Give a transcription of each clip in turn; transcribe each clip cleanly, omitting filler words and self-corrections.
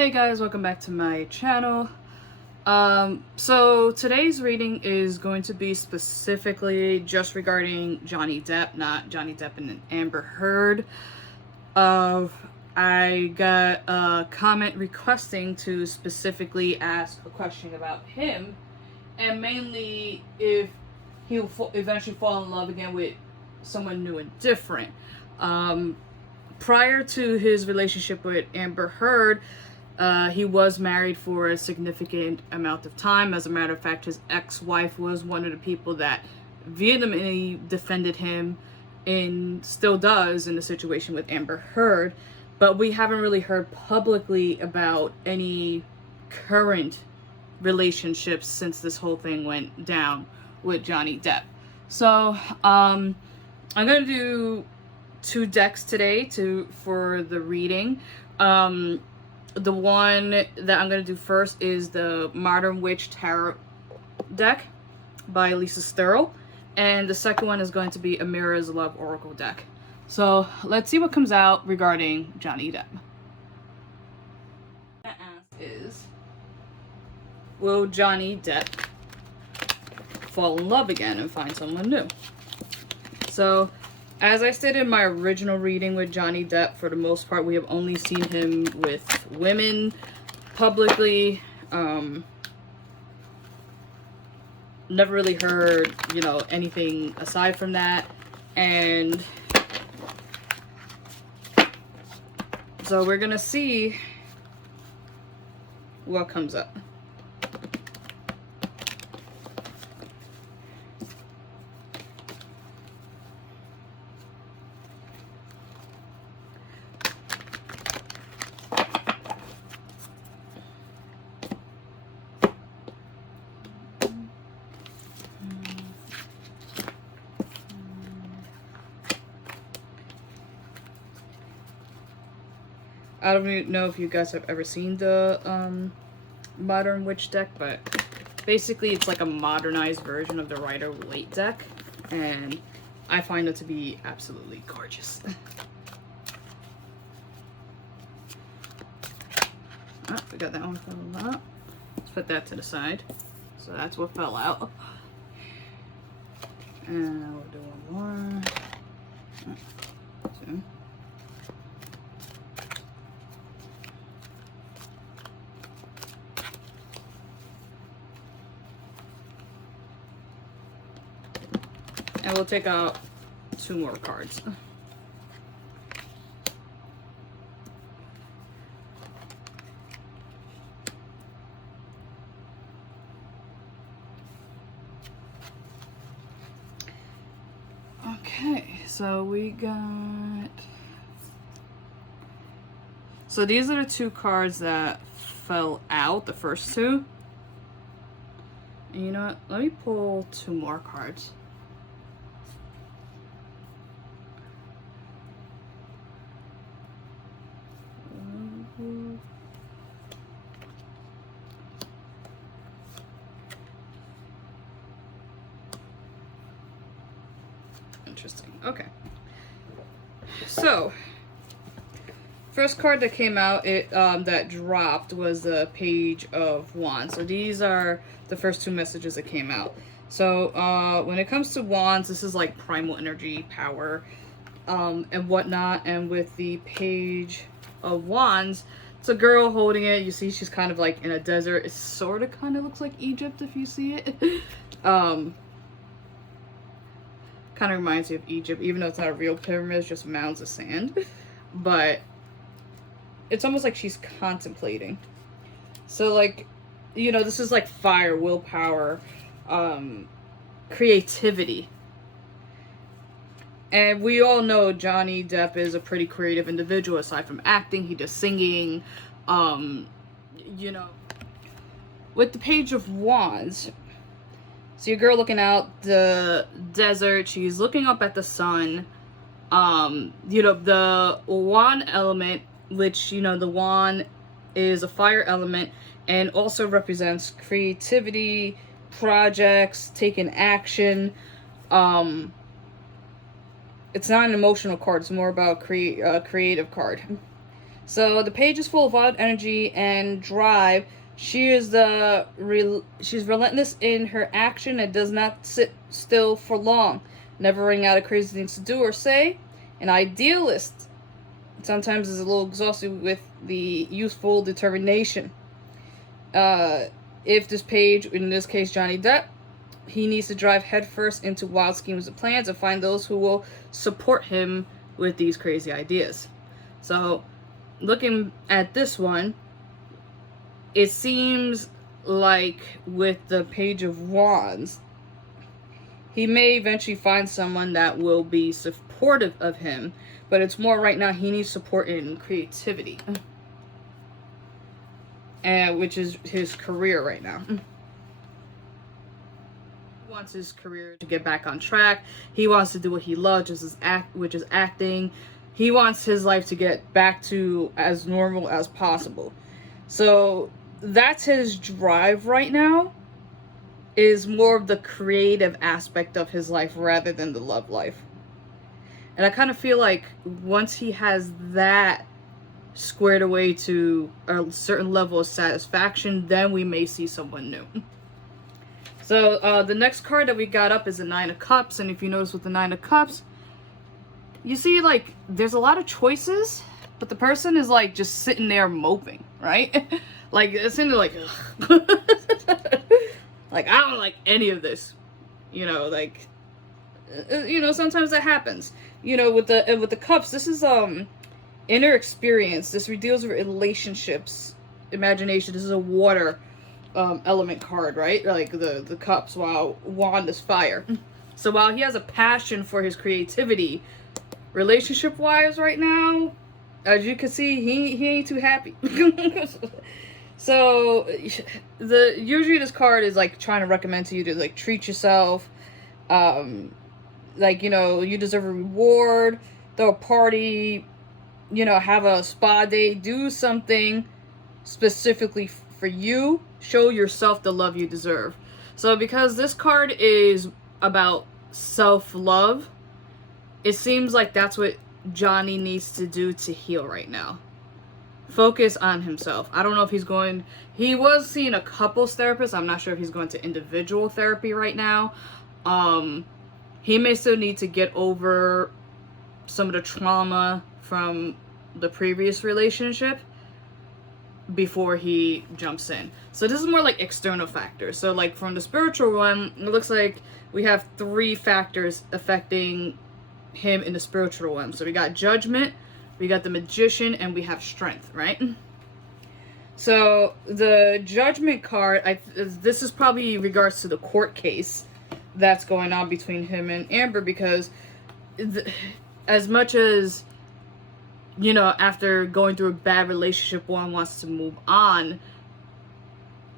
Hey guys, welcome back to my channel. So today's reading is going to be specifically just regarding Johnny Depp, not Johnny Depp and Amber Heard. I got a comment requesting to specifically ask a question about him, and mainly if he'll eventually fall in love again with someone new and different. Prior to his relationship with Amber Heard, he was married for a significant amount of time. As a matter of fact, his ex-wife was one of the people that vehemently defended him and still does in the situation with Amber Heard. But we haven't really heard publicly about any current relationships since this whole thing went down with Johnny Depp. So, I'm going to do 2 decks today for the reading. The one that I'm going to do first is the Modern Witch Tarot deck by Lisa Sterle. And the second one is going to be Amira's Love Oracle deck. So let's see what comes out regarding Johnny Depp. The ask is, will Johnny Depp fall in love again and find someone new? So, as I stated in my original reading with Johnny Depp, for the most part, we have only seen him with women publicly. Never really heard, anything aside from that. And so we're gonna see what comes up. I don't even know if you guys have ever seen the Modern Witch deck, but basically it's like a modernized version of the Rider-Waite deck, and I find it to be absolutely gorgeous. Oh, we got that one fell out. Let's put that to the side. So that's what fell out. And we'll do one more. Two. And we'll take out 2 more cards. Okay, so we got... So these are the 2 cards that fell out, the first 2. And you know what? Let me pull 2 more cards. Interesting. Okay. So, first card that came out, that dropped was the Page of Wands. So these are the first 2 messages that came out. So, when it comes to wands, this is like primal energy, power, and whatnot. And with the Page of Wands, it's a girl holding it. You see she's kind of like in a desert. It sort of kind of looks like Egypt if you see it. Kind of reminds me of Egypt, even though it's not a real pyramid, it's just mounds of sand. But it's almost like she's contemplating. So, like, this is like fire, willpower, creativity. And we all know Johnny Depp is a pretty creative individual. Aside from acting, he does singing. With the Page of Wands, so your girl looking out the desert, she's looking up at the sun. The wand element, which, the wand is a fire element and also represents creativity, projects, taking action. It's not an emotional card, it's more about creative card. So the page is full of wild energy and drive. She's relentless in her action and does not sit still for long, never running out of crazy things to do or say. An idealist sometimes is a little exhausted with the youthful determination. If this page, in this case Johnny Depp, he needs to drive headfirst into wild schemes and plans and find those who will support him with these crazy ideas. So, looking at this one, it seems like with the Page of Wands, he may eventually find someone that will be supportive of him, but it's more right now he needs support in creativity, and which is his career right now. He wants his career to get back on track. He wants to do what he loves, which is acting. He wants his life to get back to as normal as possible. So that's his drive right now, is more of the creative aspect of his life rather than the love life. And I kind of feel like once he has that squared away to a certain level of satisfaction, then we may see someone new. So the next card that we got up is the Nine of Cups, and if you notice with the Nine of Cups, you see like there's a lot of choices, but the person is like just sitting there moping, right? Like it's in there like like I don't like any of this, like sometimes that happens. With the cups, this is inner experience. This deals with relationships, imagination. This is a water element card, right? Like the cups, while wand is fire. So while he has a passion for his creativity, relationship wise right now, as you can see, he ain't too happy. So usually this card is like trying to recommend to you to like treat yourself, like you deserve a reward, throw a party, have a spa day, do something specifically for you, show yourself the love you deserve. So because this card is about self-love, it seems like that's what Johnny needs to do to heal right now. Focus on himself. I don't know if he was seeing a couples therapist. I'm not sure if he's going to individual therapy right now. He may still need to get over some of the trauma from the previous relationship before he jumps in. So this is more like external factors. So like from the spiritual one, it looks like we have 3 factors affecting him in the spiritual one. So we got judgment, we got the magician, and we have strength, right? So the judgment card, this is probably in regards to the court case that's going on between him and Amber, because as much as after going through a bad relationship, one wants to move on,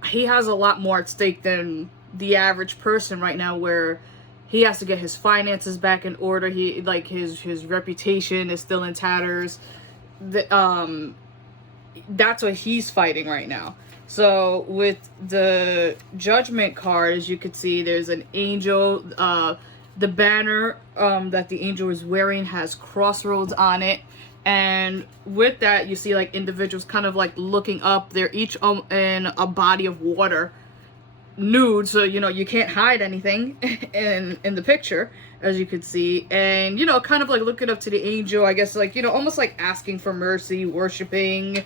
he has a lot more at stake than the average person right now, where he has to get his finances back in order. His reputation is still in tatters. That's what he's fighting right now. So with the judgment card, as you can see, there's an angel. The banner that the angel is wearing has crossroads on it. And with that, you see like individuals kind of like looking up. They're each in a body of water, nude, so you can't hide anything in the picture, as you could see. And kind of like looking up to the angel, I guess, like almost like asking for mercy, worshiping,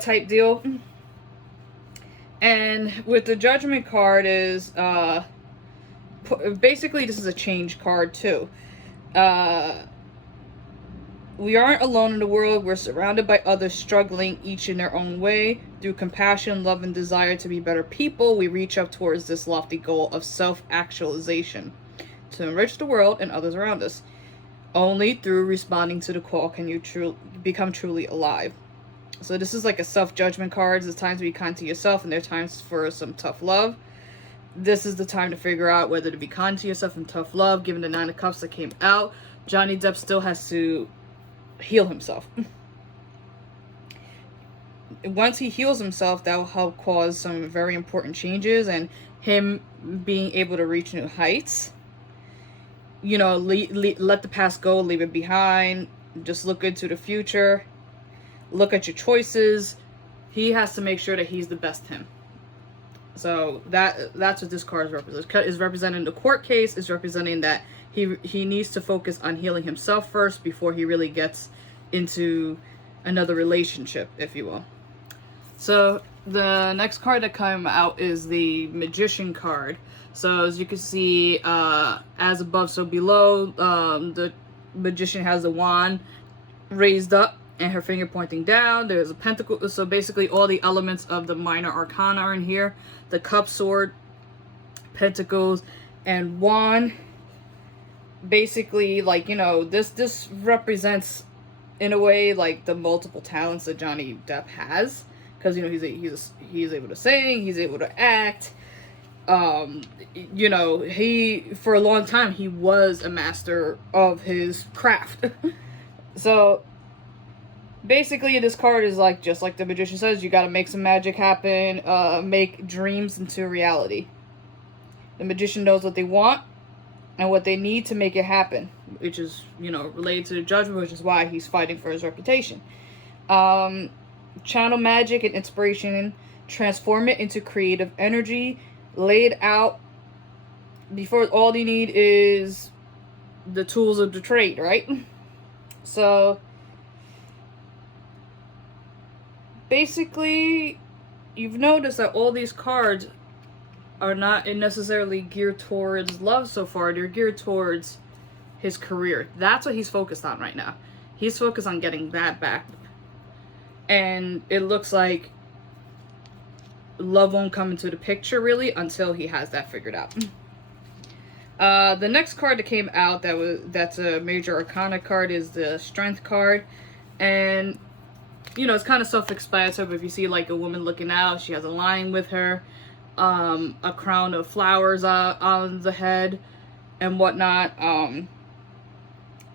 type deal. And with the judgment card is basically this is a change card too. We aren't alone in the world. We're surrounded by others struggling, each in their own way. Through compassion, love, and desire to be better people, we reach up towards this lofty goal of self-actualization, to enrich the world and others around us. Only through responding to the call can you become truly alive. So this is like a self-judgment card. It's time to be kind to yourself, and there are times for some tough love. This is the time to figure out whether to be kind to yourself and tough love. Given the 9 of Cups that came out, Johnny Depp still has to heal himself. Once he heals himself, that will help cause some very important changes, and him being able to reach new heights. Let the past go, leave it behind, just look into the future. look at your choices. He has to make sure that he's the best him. So that's what this card is representing. The court case is representing that he needs to focus on healing himself first before he really gets into another relationship, if you will. So the next card that came out is the Magician card. So as you can see, as above so below, the Magician has the wand raised up and her finger pointing down. There's a pentacle. So basically all the elements of the minor arcana are in here. The cup, sword, pentacles, and wand. Basically, like, you know, this represents in a way like the multiple talents that Johnny Depp has, because, you know, he's able to sing, he's able to act. You know, he, for a long time, he was a master of his craft. So basically this card is like, just like the Magician says, you got to make some magic happen, make dreams into reality. The Magician knows what they want and what they need to make it happen, which is, you know, related to the Judgment, which is why he's fighting for his reputation. Channel magic and inspiration, transform it into creative energy, laid out before. All you need is the tools of the trade, right? So basically, you've noticed that all these cards are not necessarily geared towards love so far. They're geared towards his career. That's what he's focused on right now. He's focused on getting that back. And it looks like love won't come into the picture really until he has that figured out. The next card that came out that's a major arcana card is the Strength card. And, you know, it's kind of self-explanatory, but if you see like a woman looking out, she has a lion with her, a crown of flowers on the head and whatnot.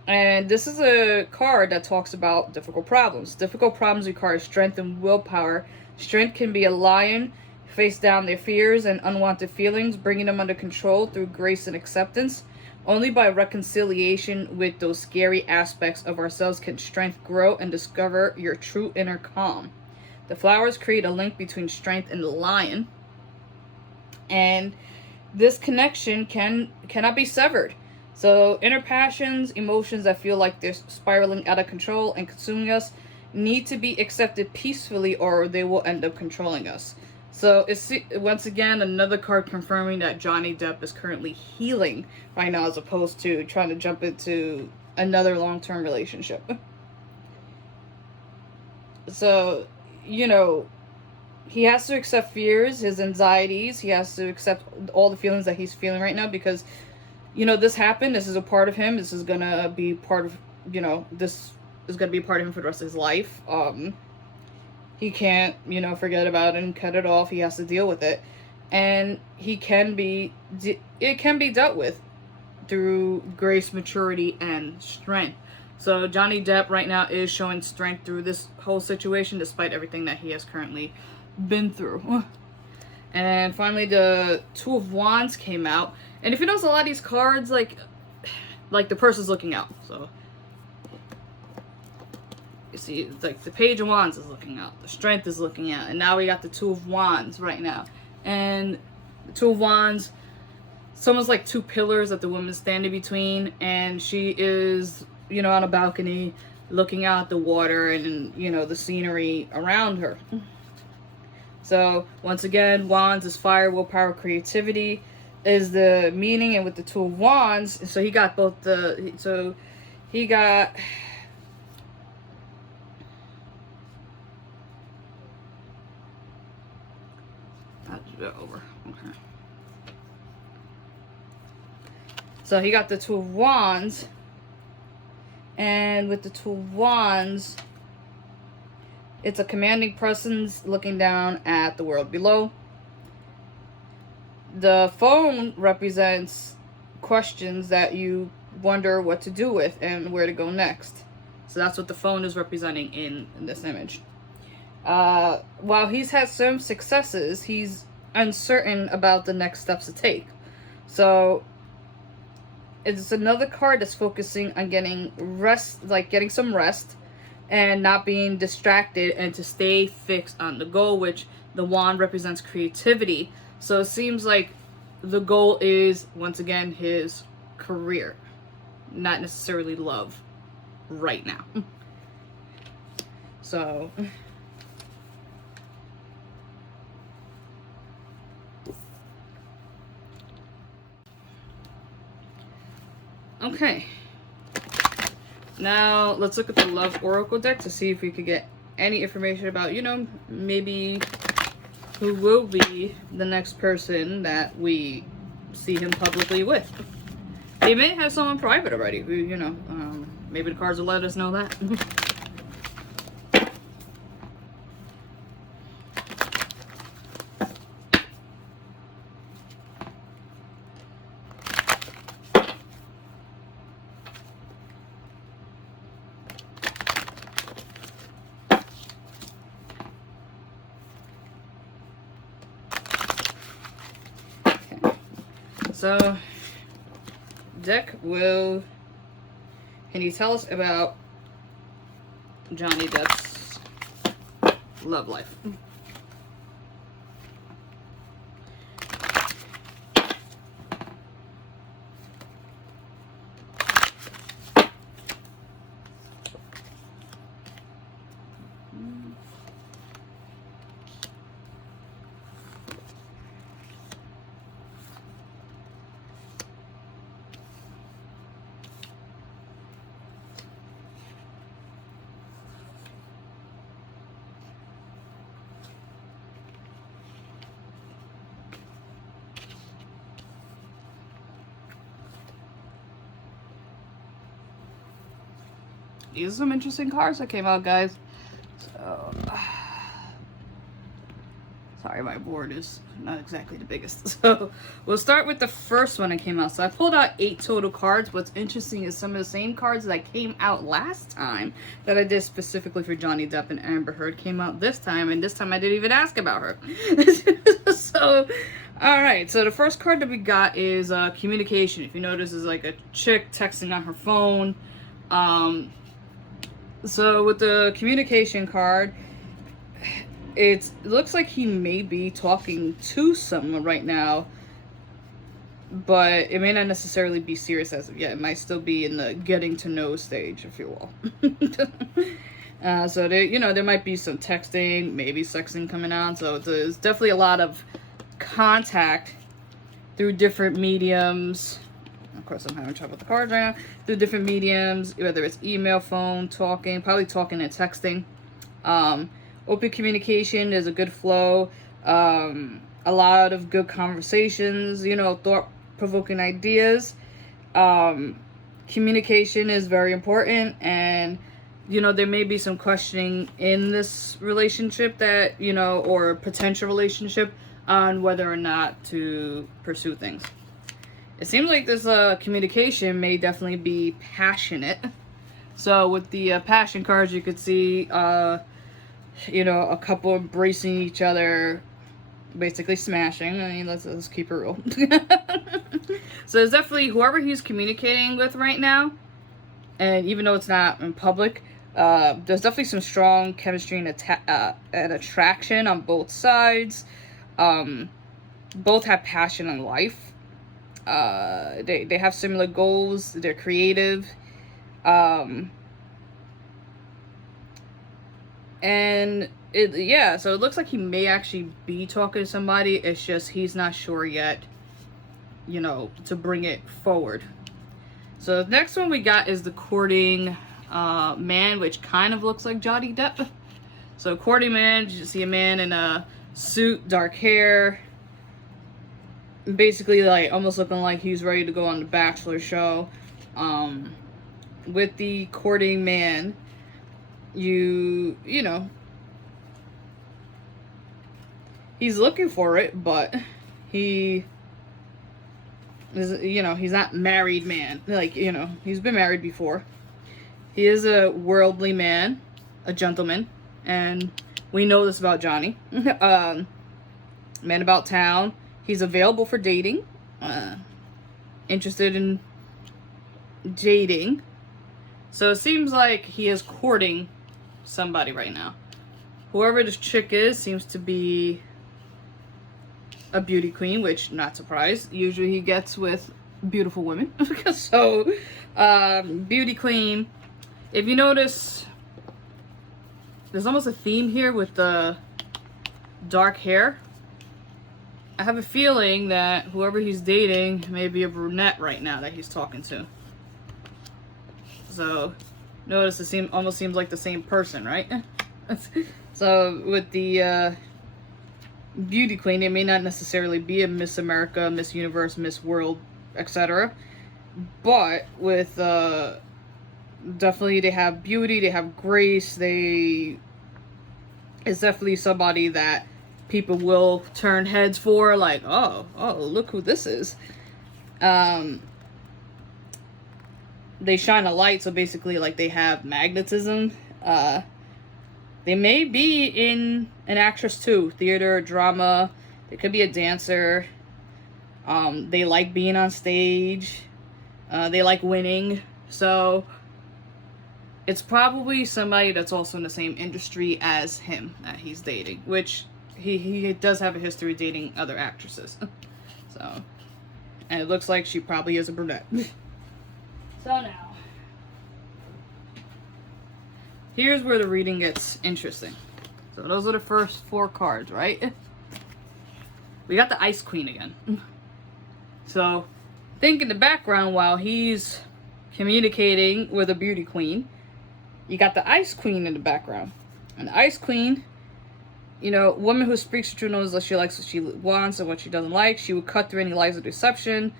And this is a card that talks about difficult problems. Difficult problems require strength and willpower. Strength can be a lion, face down their fears and unwanted feelings, bringing them under control through grace and acceptance. Only by reconciliation with those scary aspects of ourselves can strength grow and discover your true inner calm. The flowers create a link between strength and the lion. And this connection cannot be severed. So inner passions, emotions that feel like they're spiraling out of control and consuming us, need to be accepted peacefully or they will end up controlling us. So it's once again another card confirming that Johnny Depp is currently healing right now, as opposed to trying to jump into another long-term relationship. So, you know, he has to accept fears, his anxieties. He has to accept all the feelings that he's feeling right now, because, you know, this happened. This is a part of him. This is going to be part of, you know, this is going to be part of him for the rest of his life. He can't, you know, forget about it and cut it off. He has to deal with it. And it can be dealt with through grace, maturity, and strength. So Johnny Depp right now is showing strength through this whole situation, despite everything that he has currently been through. And finally, the Two of Wands came out. And if you notice, a lot of these cards, like the person's looking out. So you see, it's like the Page of Wands is looking out, the Strength is looking out, and now we got the Two of Wands right now. And the Two of Wands, someone's like two pillars that the woman's standing between, and she is, you know, on a balcony looking out at the water and, you know, the scenery around her. So once again, Wands is fire, willpower, creativity is the meaning. And with the Two of Wands, so he got both the, so he got, over. Okay. So he got the Two of Wands, and with the Two of Wands, it's a commanding presence looking down at the world below. The phone represents questions that you wonder what to do with and where to go next. So that's what the phone is representing in this image. While he's had some successes, he's uncertain about the next steps to take. So it's another card that's focusing on getting rest, like getting some rest, and not being distracted, and to stay fixed on the goal, which the wand represents creativity. So it seems like the goal is, once again, his career, not necessarily love right now. So okay, now let's look at the Love Oracle deck to see if we could get any information about, you know, maybe who will be the next person that we see him publicly with. He may have someone private already, you know, maybe the cards will let us know that. So, deck will, can you tell us about Johnny Depp's love life? These are some interesting cards that came out, guys. So, sorry, my board is not exactly the biggest. So, we'll start with the first one that came out. So, I pulled out 8 total cards. What's interesting is some of the same cards that came out last time that I did specifically for Johnny Depp and Amber Heard came out this time. And this time I didn't even ask about her. So, alright. So, the first card that we got is communication. If you notice, is like a chick texting on her phone. So with the communication card, it looks like he may be talking to someone right now, but it may not necessarily be serious as of yet. It might still be in the getting to know stage, if you will. So there, you know, there might be some texting, maybe sexting coming on. So there's definitely a lot of contact through different mediums. Of course, I'm having trouble with the cards right now. Through different mediums, whether it's email, phone, talking, probably talking and texting. Open communication is a good flow. A lot of good conversations, you know, thought-provoking ideas. Communication is very important, and, you know, there may be some questioning in this relationship that, you know, or potential relationship on whether or not to pursue things. It seems like this communication may definitely be passionate. So with the passion cards, you could see, you know, a couple embracing each other, basically smashing. I mean, let's keep it real. So it's definitely whoever he's communicating with right now, and even though it's not in public, there's definitely some strong chemistry and attraction on both sides. Both have passion in life. They have similar goals. They're creative. And so it looks like he may actually be talking to somebody. It's just he's not sure yet, you know, to bring it forward. So the next one we got is the courting man, which kind of looks like Johnny Depp. So courting man, you see a man in a suit, dark hair, basically like almost looking like he's ready to go on the Bachelor show. With the courting man, you know, he's looking for it, but he is, you know, he's not married man. Like, you know, he's been married before. He is a worldly man, a gentleman, and we know this about Johnny. Man about town. He's available for dating, interested in dating. So it seems like he is courting somebody right now. Whoever this chick is seems to be a beauty queen, which, not surprised, usually he gets with beautiful women. So, beauty queen. If you notice, there's almost a theme here with the dark hair. I have a feeling that whoever he's dating may be a brunette right now that he's talking to. So, notice it almost seems like the same person, right? So, with the beauty queen, it may not necessarily be a Miss America, Miss Universe, Miss World, etc. But with definitely they have beauty, they have grace, it's definitely somebody that people will turn heads for, like, oh, look who this is. They shine a light, so basically, like, they have magnetism. They may be in an actress too, theater, drama. They could be a dancer. They like being on stage. They like winning. So it's probably somebody that's also in the same industry as him that he's dating, which he does have a history dating other actresses. So, and it looks like she probably is a brunette. So now, here's where the reading gets interesting. So those are the first 4 cards, right? We got the Ice Queen again. So, think in the background while he's communicating with a beauty queen, you got the Ice Queen in the background. And the Ice Queen, you know, woman who speaks the truth knows that she likes what she wants and what she doesn't like. She would cut through any lies of deception.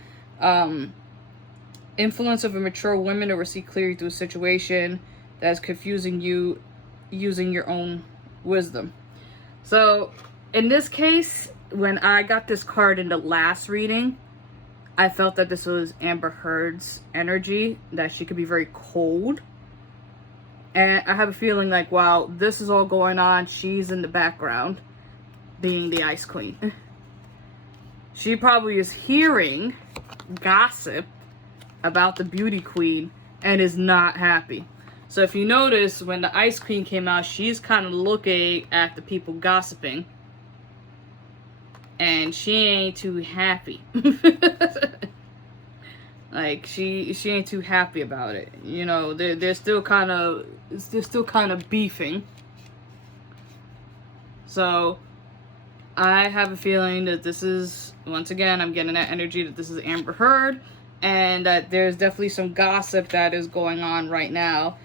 Influence of a mature woman to see clearly through a situation that is confusing you, using your own wisdom. So, in this case, when I got this card in the last reading, I felt that this was Amber Heard's energy, that she could be very cold. And I have a feeling like, while this is all going on, she's in the background, being the Ice Queen. She probably is hearing gossip about the beauty queen and is not happy. So if you notice, when the Ice Queen came out, she's kind of looking at the people gossiping, and she ain't too happy. Like, she ain't too happy about it. You know, they're still kind of beefing. So I have a feeling that this is, once again, I'm getting that energy that this is Amber Heard, and that there's definitely some gossip that is going on right now,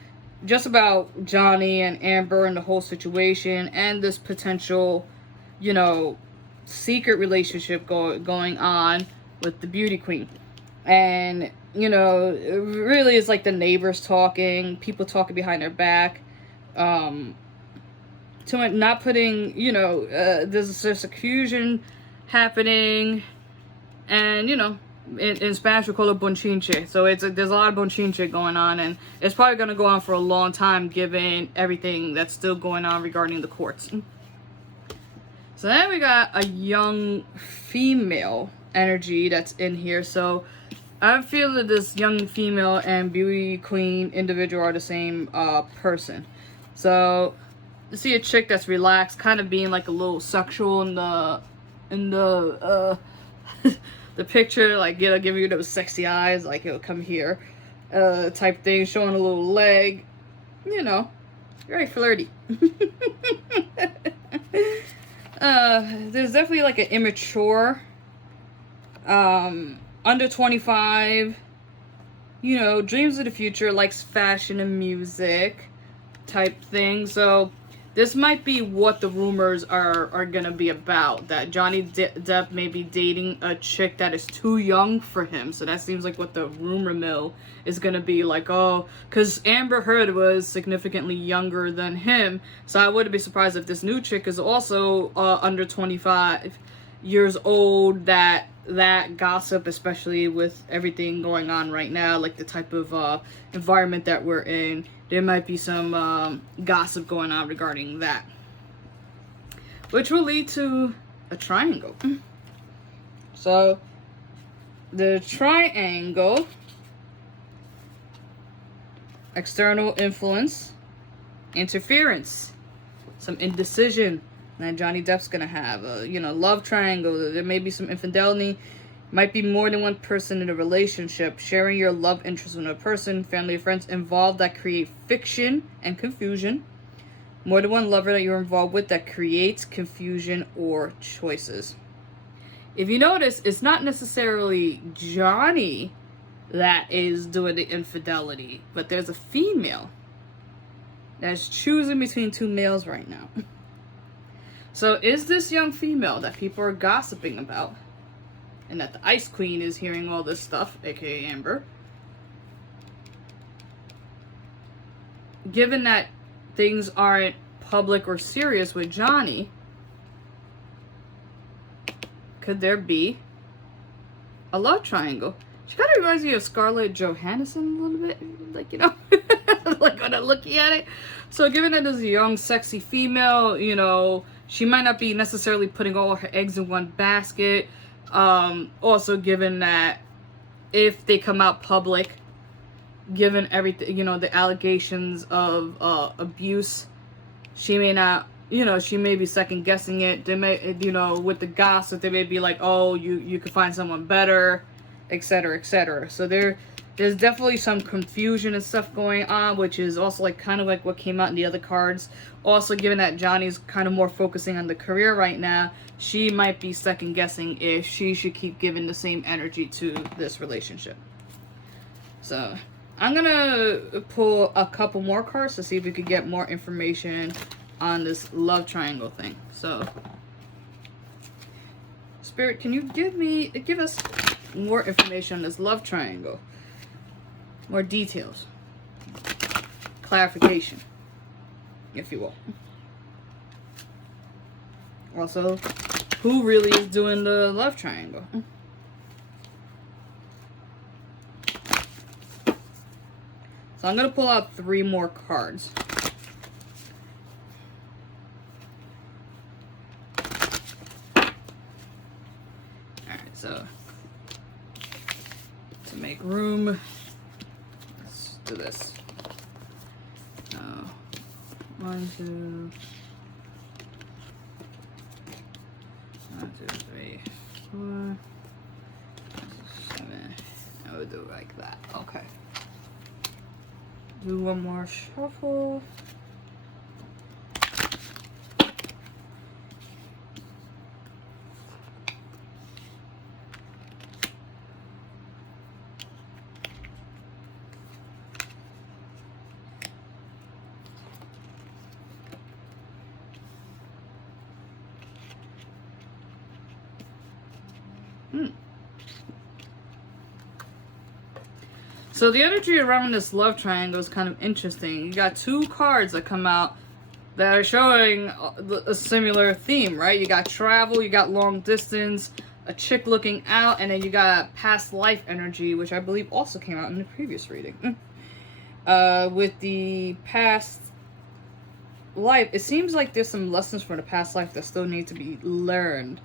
just about Johnny and Amber and the whole situation, and this potential, you know, secret relationship going on with the beauty queen. And, you know, it really is like the neighbors talking, people talking behind their back, to not putting, you know, there's this confusion happening, and, you know, in Spanish we call it bonchinche. So there's a lot of bonchinche going on, and it's probably going to go on for a long time given everything that's still going on regarding the courts. So then we got a young female energy that's in here. So I feel that this young female and beauty queen individual are the same person. So you see a chick that's relaxed, kind of being like a little sexual in the the picture, like, you know, giving you those sexy eyes, like, it'll come here, type thing, showing a little leg, you know, very flirty. There's definitely like an immature, under 25, you know, dreams of the future, likes fashion and music type thing. So this might be what the rumors are gonna be about, that Johnny Depp may be dating a chick that is too young for him. So that seems like what the rumor mill is gonna be, like, oh, because Amber Heard was significantly younger than him, so I wouldn't be surprised if this new chick is also under 25 years old. That gossip, especially with everything going on right now, like the type of environment that we're in, there might be some gossip going on regarding that, which will lead to a triangle. So the triangle, external influence, interference, some indecision that Johnny Depp's gonna have. Love triangle. There may be some infidelity. Might be more than one person in a relationship. Sharing your love interest with a person, family or friends involved that create fiction and confusion. More than one lover that you're involved with that creates confusion or choices. If you notice, it's not necessarily Johnny that is doing the infidelity, but there's a female that's choosing between two males right now. So is this young female that people are gossiping about, and that the Ice Queen is hearing all this stuff, aka Amber, given that things aren't public or serious with Johnny, could there be a love triangle? She kind of reminds me of Scarlett Johansson a little bit, like when I'm looking at it. So given that there's a young, sexy female, she might not be necessarily putting all her eggs in one basket. Also given that if they come out public, given everything, the allegations of abuse, she may not, she may be second guessing it. They may, with the gossip, they may be like, oh, you could find someone better, etc., etc. So there's definitely some confusion and stuff going on, which is also kind of like what came out in the other cards. Also, given that Johnny's kind of more focusing on the career right now, she might be second guessing if she should keep giving the same energy to this relationship. So I'm gonna pull a couple more cards to see if we could get more information on this love triangle thing. So Spirit, can you give us more information on this love triangle? More details, clarification, if you will. Also, who really is doing the love triangle? So I'm going to pull out 3 more cards. Alright, so to make room, let's do this. 1, 2, 3, 4, 7. I would do it like that. Okay. Do one more shuffle. So the energy around this love triangle is kind of interesting. You got 2 cards that come out that are showing a similar theme, right? You got travel, you got long distance, a chick looking out, and then you got past life energy, which I believe also came out in the previous reading. With the past life, it seems like there's some lessons from the past life that still need to be learned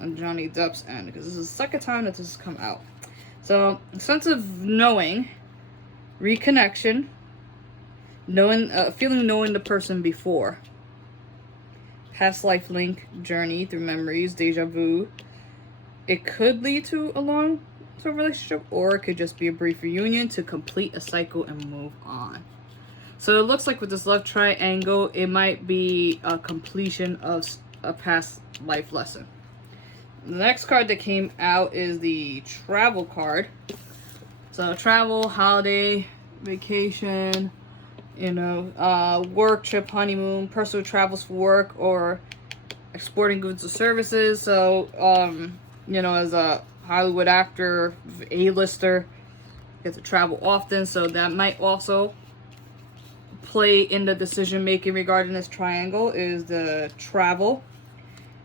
on Johnny Depp's end, because this is the second time that this has come out. So, sense of knowing, reconnection, knowing the person before, past life link, journey through memories, deja vu. It could lead to a long-term relationship, or it could just be a brief reunion to complete a cycle and move on. So it looks like with this love triangle, it might be a completion of a past life lesson. The next card that came out is the travel card. So travel, holiday, vacation, work trip, honeymoon, personal travels for work, or exporting goods or services. So, as a Hollywood actor, A-lister, get to travel often. So that might also play in the decision making regarding this triangle, is the travel.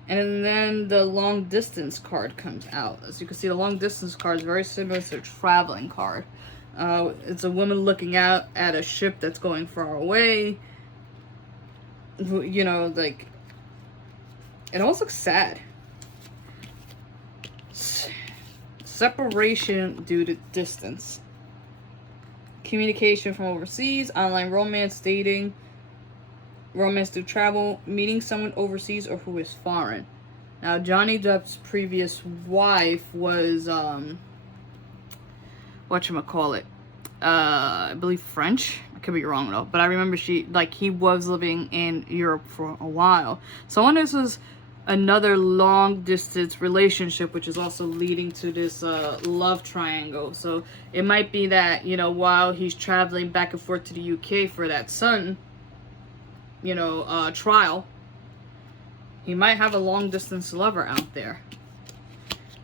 And then the long distance card comes out. As you can see, the long distance card is very similar to the traveling card. It's a woman looking out at a ship that's going far away. It almost looks sad. Separation due to distance. Communication from overseas, online romance, dating, romance through travel, meeting someone overseas, or who is foreign. Now, Johnny Depp's previous wife was, whatchamacallit, I believe French. I could be wrong though, but I remember he was living in Europe for a while. So I wonder if this was another long distance relationship, which is also leading to this love triangle. So it might be that, you know, while he's traveling back and forth to the UK for that son, you know, trial, he might have a long distance lover out there.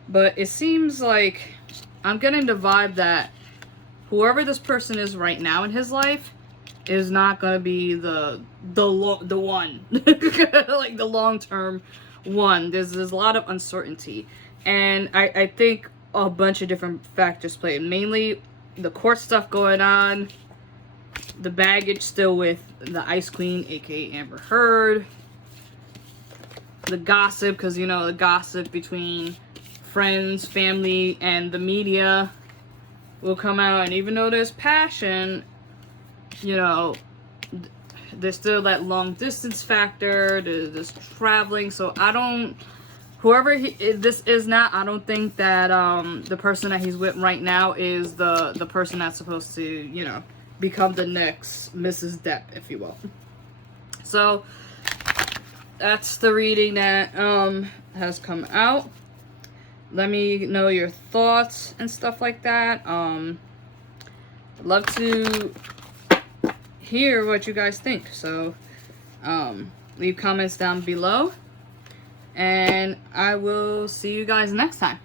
But it seems like I'm getting the vibe that whoever this person is right now in his life is not gonna be the one, like the long term one. There's a lot of uncertainty, and I think a bunch of different factors play. Mainly the court stuff going on, the baggage still with the Ice Queen, aka Amber Heard, the gossip, because you know the gossip between friends, family, and the media will come out, and even though there's passion, you know, there's still that long distance factor, there's traveling. So I don't, whoever this is not, I don't think that the person that he's with right now is the person that's supposed to, you know, become the next Mrs. Depp, if you will. So that's the reading that has come out. Let me know your thoughts and stuff like that. I'd love to hear what you guys think. So leave comments down below, and I will see you guys next time.